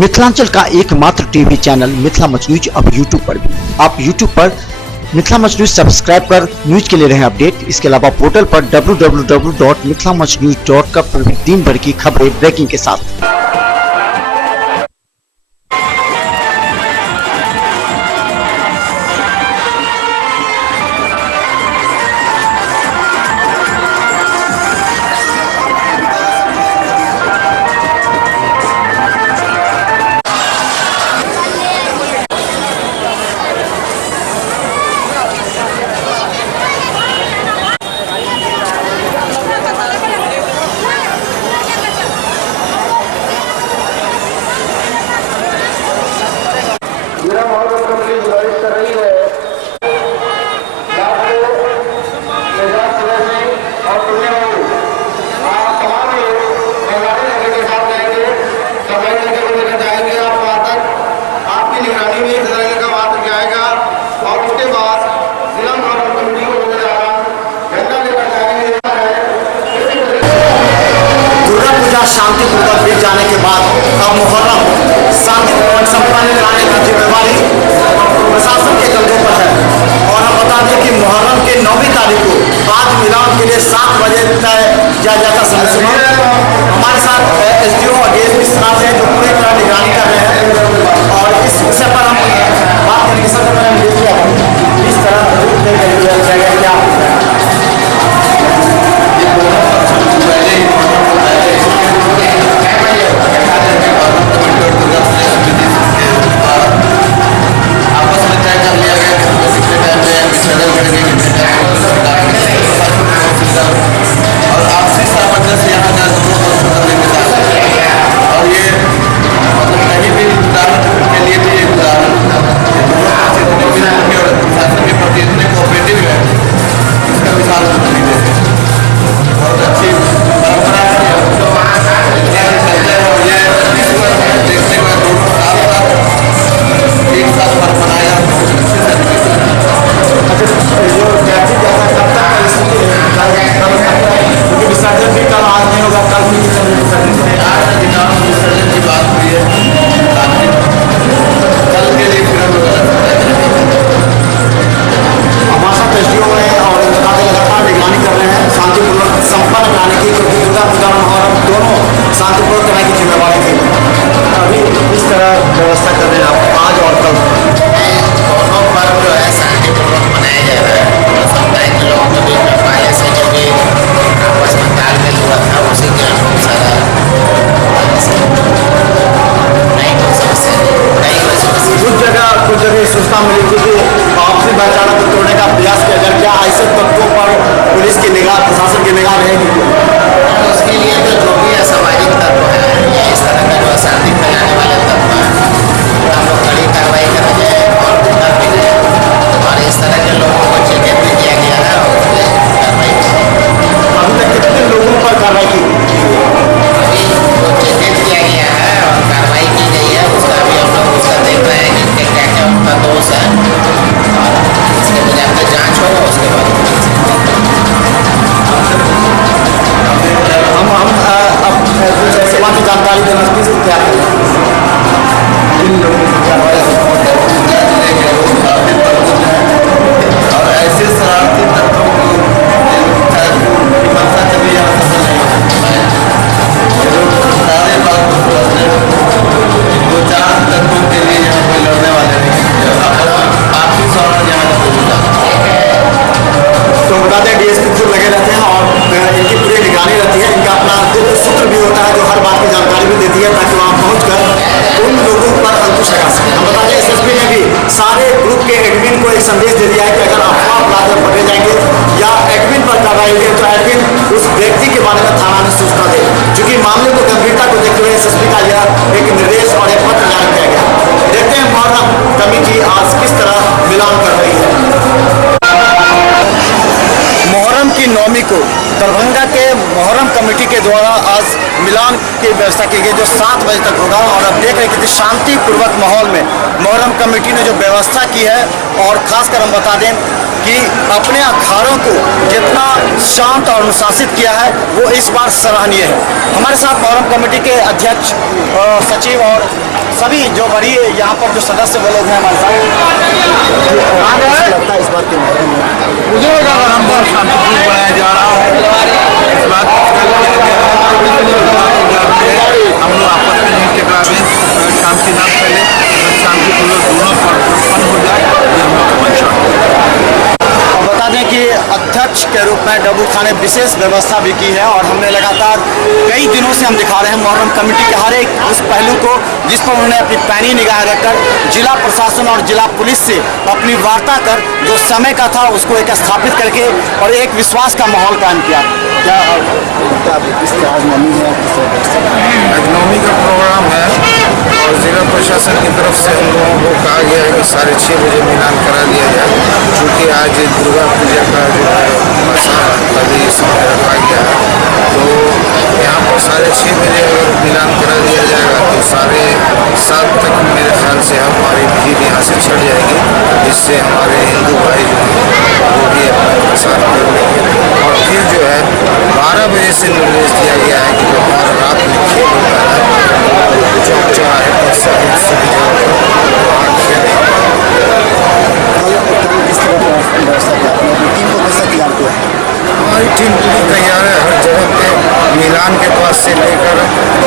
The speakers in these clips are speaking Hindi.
मिथिलांचल का एकमात्र TV channel Mithila much news अब यूट्यूब पर भी। आप यूट्यूब पर मिथिला मच न्यूज सब्सक्राइब कर न्यूज के लिए रहे अपडेट। इसके अलावा पोर्टल पर www.mithilamachnews.com पर भी दिन भर की खबरें ब्रेकिंग के साथ। मेरा मोहब्बत कम्पनी गुजारिश कर रही है और सुनने वाले आप तमाम लोग हमारे नगर के साथ जाएंगे, सफाई नगर को लेकर जाएंगे। आप वहाँ तक आपकी निगरानी में सफाई नगर वहाँ तक जाएगा और उसके बाद जिला मोहब्बत कमेटी को लेकर जाना झंडा लेकर जाएंगे। दुर्गा पूजा शांतिपूर्वक बीत जाने के बाद अब मुहर्रम शांतिपूर्वक संपन्न कराने की जिम्मेवारी प्रशासन के कंधों पर है। और हम बता दें कि मुहर्रम के 9वीं तारीख को आज मिलान के लिए 7 बजे तय किया जाता समय सीमा। हमारे साथ SDO और DSP स्टाफ है जो पूरी तरह निगरानी कर रहे हैं और इस विषय पर हम बात करने की सबसे पहले इस तरह क्या सूचना मिली थी कि आपसी भाईचारा को तोड़ने का प्रयास किया जाए। क्या ऐसे तत्वों पर पुलिस की निगाह, प्रशासन की निगाह रहेगी? उसके लिए तो जो भी असामाजिक तत्व है या इस तरह का जो अशांति फैलाने वाले तत्व है हम लोग कड़ी कार्रवाई करेंगे और गुंडा भी है और इस तरह के लोगों को चेकिंग भी किया गया है और कार्रवाई अभी तक कितने लोगों पर कार्रवाई की? अभी जो चेकिंग किया गया है और कार्रवाई की गई है उसका भी हम लोग उसका देख रहे हैं कि क्या क्या उनका दोष है और इसके बजाय पे जाँच होगा उसके बाद हम अब कुछ ऐसे बात की जानकारी देना क्या है इन लोगों की कार्रवाई और ऐसे शरारती तत्वों को हिंसा कभी यहाँ सफल नहीं सारे बात दो चार तत्वों के लिए यहाँ कोई लड़ने वाले नहीं। आपकी सवाल यहाँ तो बता दें DSP खुद लगे रहते हैं और इनकी पूरी निगरानी रहती है। इनका अपना सूत्र भी होता है जो हर बात की जानकारी भी देती है ताकि वहाँ पहुँचकर उन लोगों पर अंकुश लगा सके। हम बता दें SSP ने भी सारे ग्रुप के एडमिन को एक संदेश दे दिया है कि अगर अफवाह अपराध में पकड़े जाएंगे या एडमिन पर कार्रवाई होगी तो एडमिन उस व्यक्ति के बारे में थाना में सूचना दे। चूंकि मामले को गंभीरता को देखते हुए SSP का यह एक निर्देश और एक पत्र जारी किया गया। देखते हैं मुहर्रम कमेटी आज किस तरह मिलान कर रही है। मुहर्रम की 9वीं को दरभंगा के मुहर्रम कमेटी के द्वारा आज मिलान की व्यवस्था की गई जो 7 बजे तक होगा। और अब देख रहे कि शांतिपूर्वक माहौल में मुहर्रम कमेटी ने जो व्यवस्था की है और खासकर हम बता दें कि अपने अखाड़ों को जितना शांत और अनुशासित किया है वो इस बार सराहनीय है। हमारे साथ मोहर्रम कमेटी के अध्यक्ष, सचिव और सभी जो बड़ी यहाँ पर जो सदस्य वो लोग हैं हमारे साथ। लगता है इस बार के मुहर्रम बहुत शांतिपूर्ण बनाया जा रहा है। इस बात हम लोग आपस में नहीं टकरावे, शांति ना फैले, शांतिपूर्वक दोनों पर उत्पन्न हो जाए, ये हम लोग का मंशा है। बता दें कि अध्यक्ष के रूप में डब्बू खान ने विशेष व्यवस्था भी की है और हमने लगातार कई दिनों से हम दिखा रहे हैं मोहर्रम कमेटी के हर एक उस पहलू को जिस पर उन्होंने अपनी पैनी निगाह रखकर जिला प्रशासन और जिला पुलिस से अपनी वार्ता कर जो समय का था उसको एक स्थापित करके और एक विश्वास का माहौल कायम किया। क्या आज नवमी का प्रोग्राम है और जिला प्रशासन की तरफ से हम लोगों को कहा गया है कि 6:30 बजे मिलान करा दिया जाए, क्योंकि आज दुर्गा पूजा का जो है अभी समय रखा गया है। तो यहाँ पर 6:30 बजे अगर मिलान करा दिया जाएगा तो 7:30 तक मेरे ख्याल से हमारी भीड़ यहाँ से छट जाएगी, जिससे हमारे हिंदू भाई जो हैं वो भी अपना प्रसार कर लेंगे। और फिर जो है 12 बजे से निर्देश दिया गया है कि जो हमारा रात में खेल होता है चौक चौराहे पर सभी जगह वहाँ खेलें। हमारी टीम पूरी तैयार है। हर जगह पे मिलान के पास से लेकर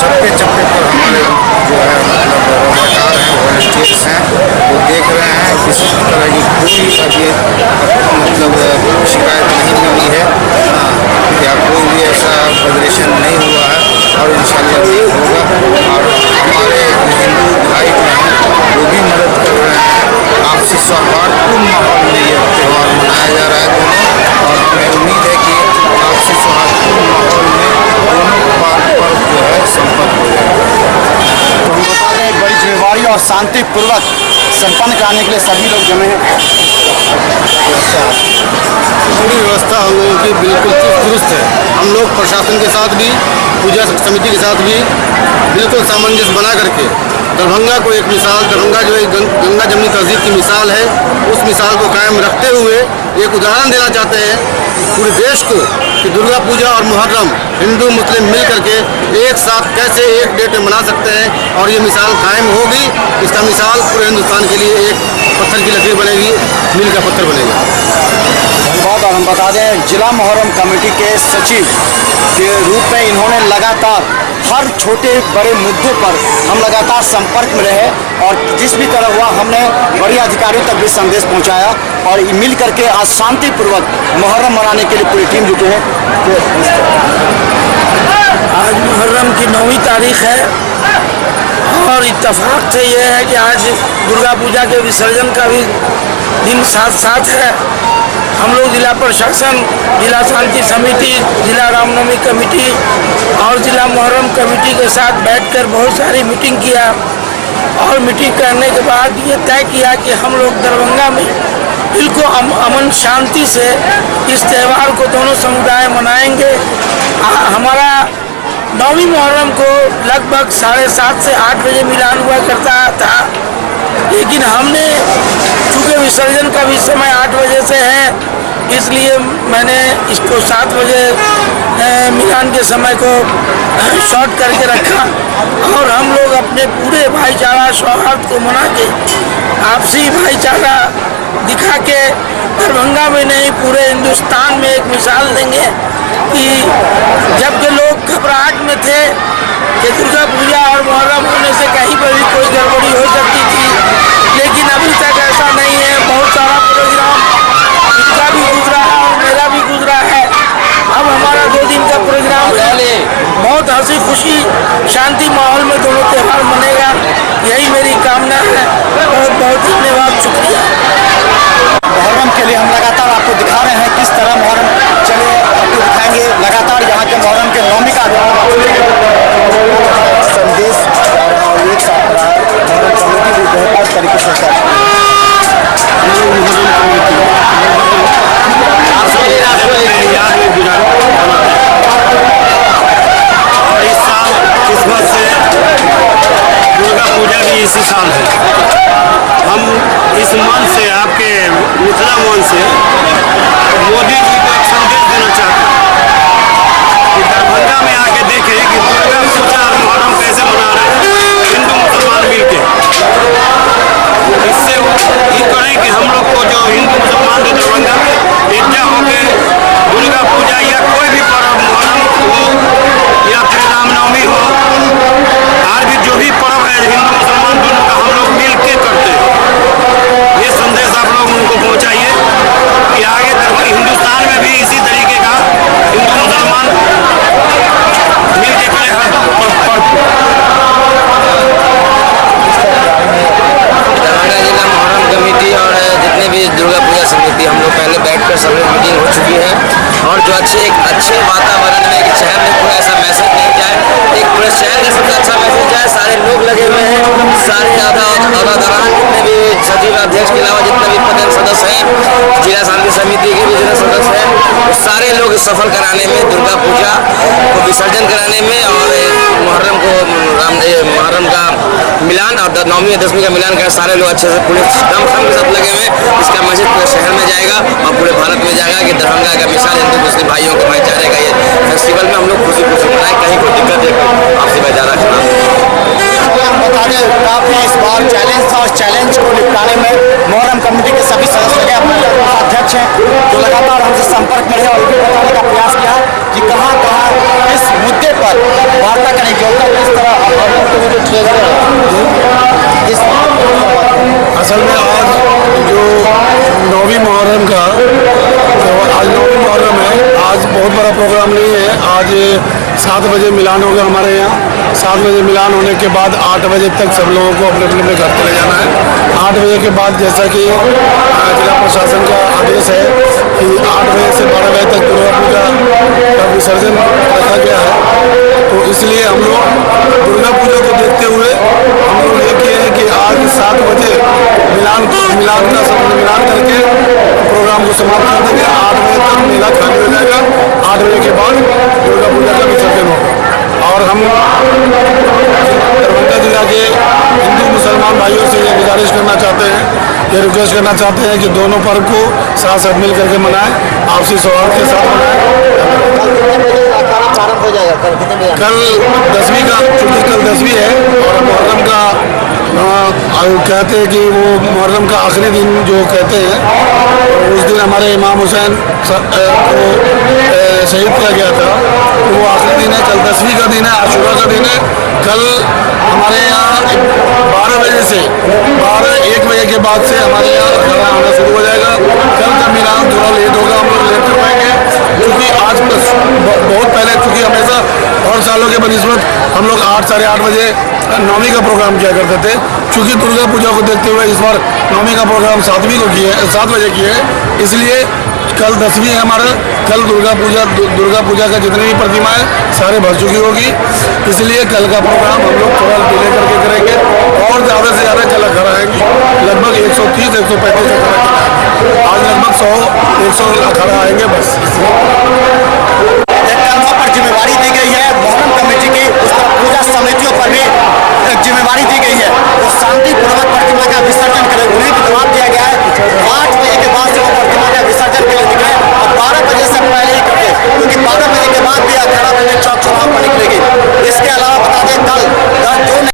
चप्पे चप्पे पर हमारे जो है मतलब रौनकार हैं, वॉलंटियर्स हैं, वो देख रहे हैं किसी तरह की कोई अभी मतलब शिकायत नहीं मिली है या कोई भी ऐसा फेडरेशन नहीं हुआ है और इंशाल्लाह नहीं होगा। और हमारे हिंदू भाई जो हैं वो भी मदद कर रहे हैं। आपसी सौहार्दपूर्ण माहौल में ये त्यौहार मनाया जा रहा है दोनों, और हमें उम्मीद है कि आपसी सौहार्दपूर्ण माहौल में दोनों पर्व जो है संपन्न हो जाएगा। तो हम बता दें एक बड़ी जिम्मेवारी और शांतिपूर्वक संपन्न कराने के लिए सभी लोग जमे हैं। पूरी व्यवस्था हम लोगों की बिल्कुल दुरुस्त है। हम लोग प्रशासन के साथ भी, पूजा समिति के साथ भी बिल्कुल सामंजस्य बना करके दरभंगा को एक मिसाल, दरभंगा जो एक गंगा जमनी तहजीब की मिसाल है, उस मिसाल को कायम रखते हुए एक उदाहरण देना चाहते हैं पूरे देश को कि दुर्गा पूजा और मुहर्रम हिंदू मुस्लिम मिल करके एक साथ कैसे एक डेट में मना सकते हैं और ये मिसाल कायम होगी। इसका मिसाल पूरे हिंदुस्तान के लिए एक पत्थर की लकीर बनेगी, मील का पत्थर बनेगा। धन्यवाद। और हम बता दें जिला मोहर्रम कमेटी के सचिव के रूप में इन्होंने लगातार हर छोटे बड़े मुद्दों पर हम लगातार संपर्क में रहे और जिस भी तरह हुआ हमने बड़ी अधिकारियों तक भी संदेश पहुंचाया और मिल करके आज शांतिपूर्वक मुहर्रम मनाने के लिए पूरी टीम जुटे हैं। आज मुहर्रम की 9वीं तारीख है और इत्तेफाक से यह है कि आज दुर्गा पूजा के विसर्जन का भी दिन साथ साथ है। हम लोग जिला प्रशासन, जिला शांति समिति, जिला रामनवमी कमेटी और जिला मुहर्रम कमेटी के साथ बैठकर बहुत सारी मीटिंग किया और मीटिंग करने के बाद ये तय किया कि हम लोग दरभंगा में बिल्कुल अमन शांति से इस त्यौहार को दोनों समुदाय मनाएंगे। हमारा 9वीं मुहर्रम को लगभग 7:30 से 8 बजे मिलान हुआ करता था, लेकिन हमने चूँकि विसर्जन का भी समय 8 बजे से है, इसलिए मैंने इसको 7 बजे मिलान के समय को शॉर्ट करके रखा और हम लोग अपने पूरे भाईचारा सौहार्द को मना के आपसी भाईचारा दिखा के दरभंगा में नहीं पूरे हिंदुस्तान में एक मिसाल देंगे कि जबकि लोग घबराहट में थे कि दुर्गा पूजा और मुहर्रम होने से कहीं पर भी कोई गड़बड़ी हो सकती थी, लेकिन अभी तक ऐसा नहीं है। बहुत सारा प्रोग्राम इनका भी गुजरा है और मेरा भी गुजरा है। अब हमारा 2 दिन का प्रोग्राम है। बहुत हंसी खुशी शांति माहौल में दोनों त्यौहार मनेगा, यही मेरी कामना है। बहुत बहुत धन्यवाद, शुक्रिया। मुहर्रम के लिए हम लगातार आपको दिखा रहे हैं किस तरह मुहर्रम चले, आपको दिखाएंगे लगातार यहाँ के मुहर्रम के 9वीं का संदेश और एक साथ रहा है। मुहर्रम कमेटी भी बेहतर तरीके से कर इस साल किस्मत से दुर्गा पूजा भी इसी साल है। हम इस मंच से, आपके मिथिला मंच से मोदी जी को एक संदेश देना चाहते हैं कि दरभंगा में आके देखें कि दुर्गा पूजा और मुहर्रम कैसे मना रहे हैं हिंदू मुसलमान मिलके। इससे ये करें कि हम लोग को जो हिंदू मुसलमान जो दरभंगा में एकजुट होकर दुर्गा पूजा या कोई भी पर्व मुहर्रम हो या फिर रामनवमी हो, आज भी जो भी पर्व है हिंदू मुसलमान दोनों का हम लोग मिल के करते हैं। ये संदेश आप लोग उनको पहुंचाइए कि आगे हिंदुस्तान में भी इसी तरीके का हिंदू मुसलमान मिल के करें हर पर्व। दरभंगा जिला मुहर्रम कमेटी और जितने भी दुर्गा पूजा समिति हम लोग पहले बैठकर सब लोग मीटिंग हो चुकी है, और जो एक अच्छे वातावरण में एक शहर में कोई ऐसा मैसेज नहीं जाए, एक पूरे शहर का सबसे अच्छा मैसेज जाए। सारे लोग लगे हुए हैं, सारे अदादारान जितने भी सचिव अध्यक्ष के अलावा जितने भी पद सदस्य हैं, जिला शांति समिति के भी जितने सदस्य हैं, सारे लोग सफल कराने में, दुर्गा पूजा को विसर्जन कराने में और मुहर्रम को मुहर्रम का मिलान और नवमी और दसवीं का मिलान कर सारे लोग अच्छे से पूरे दमखम के साथ लगे हुए हैं। इसका मैसेज पूरे शहर में जाएगा और पूरे भारत में जाएगा कि दरभंगा का मिसाल हिंदू मुस्लिम भाइयों के भाईचारे का ये फेस्टिवल में हम लोग खुशी खुशी मनाएं, कहीं कोई दिक्कत है आपसी भाईचारा खिलाफ। हम बता दें काफ़ी इस बार चैलेंज था, उस चैलेंज को निपटाने में मुहर्रम कमेटी के सभी सदस्य लगे, अपने अध्यक्ष हैं जो लगातार हमसे संपर्क में रहे और ये बताने का प्रयास किया कि कहाँ कहाँ इस मुद्दे पर वार्ता करें, क्योंकि किस तरह असल में आज जो नौवीं मुहर्रम का आज नौवीं मुहर्रम है, आज बहुत बड़ा प्रोग्राम नहीं है। आज 7 बजे मिलान होगा हमारे यहाँ। 7 बजे मिलान होने के बाद 8 बजे तक सब लोगों को अपने अपने घर चले जाना है। 8 बजे के बाद जैसा कि जिला प्रशासन का आदेश है कि 8 बजे से 12 बजे तक दुर्गा पूजा का विसर्जन रखा गया है, तो इसलिए हम लोग दुर्गा पूजा को देखते हुए हम लोग ये किए हैं कि आज 7 बजे मिलान करके प्रोग्राम को समाप्त कर देंगे। 8 बजे तक मेला खाली हो जाएगा। 8 बजे के बाद दुर्गा पूजा का विसर्जन होगा। और हम दरभंगा जिला के हिंदू मुसलमान भाइयों से ये गुजारिश करना चाहते हैं, ये रिक्वेस्ट करना चाहते हैं कि दोनों पर्व को साथ साथ मिल करके मनाएं, आपसी सौहार्द के साथ मनाएं। प्रारंभ हो जाएगा कल 10वीं का, चूँकि कल 10वीं है और मुहर्रम का कहते हैं कि वो मुहर्रम का आखिरी दिन जो कहते हैं, उस दिन हमारे इमाम हुसैन को शहीद किया गया था, तो वो आखिरी दिन है। कल 10वीं का दिन है, आशूरा का दिन है। कल हमारे यहाँ 12 बजे से 1 बजे के बाद से हमारे यहाँ अखाड़ा आना शुरू हो जाएगा। कल का मिलान थोड़ा लेट होगा, हम लोग लेट करवाएंगे, क्योंकि आज बहुत पहले, चूँकि हमेशा और सालों के बनिस्बत हम लोग 8 साढ़े 8 बजे नौवीं का प्रोग्राम किया करते थे। चूँकि दुर्गा पूजा को देखते हुए इस बार नौवीं का प्रोग्राम 7 बजे किए हैं, इसलिए कल 10वीं है हमारा। कल दुर्गा पूजा का जितनी भी प्रतिमाएं सारे भर चुकी होगी, इसलिए कल का प्रोग्राम हम लोग थोड़ा डिले करके करेंगे और ज़्यादा से ज़्यादा कल घर आएंगे। लगभग 130-135 अखाड़ा आज लगभग 100-100 अखाड़ा आएंगे बस।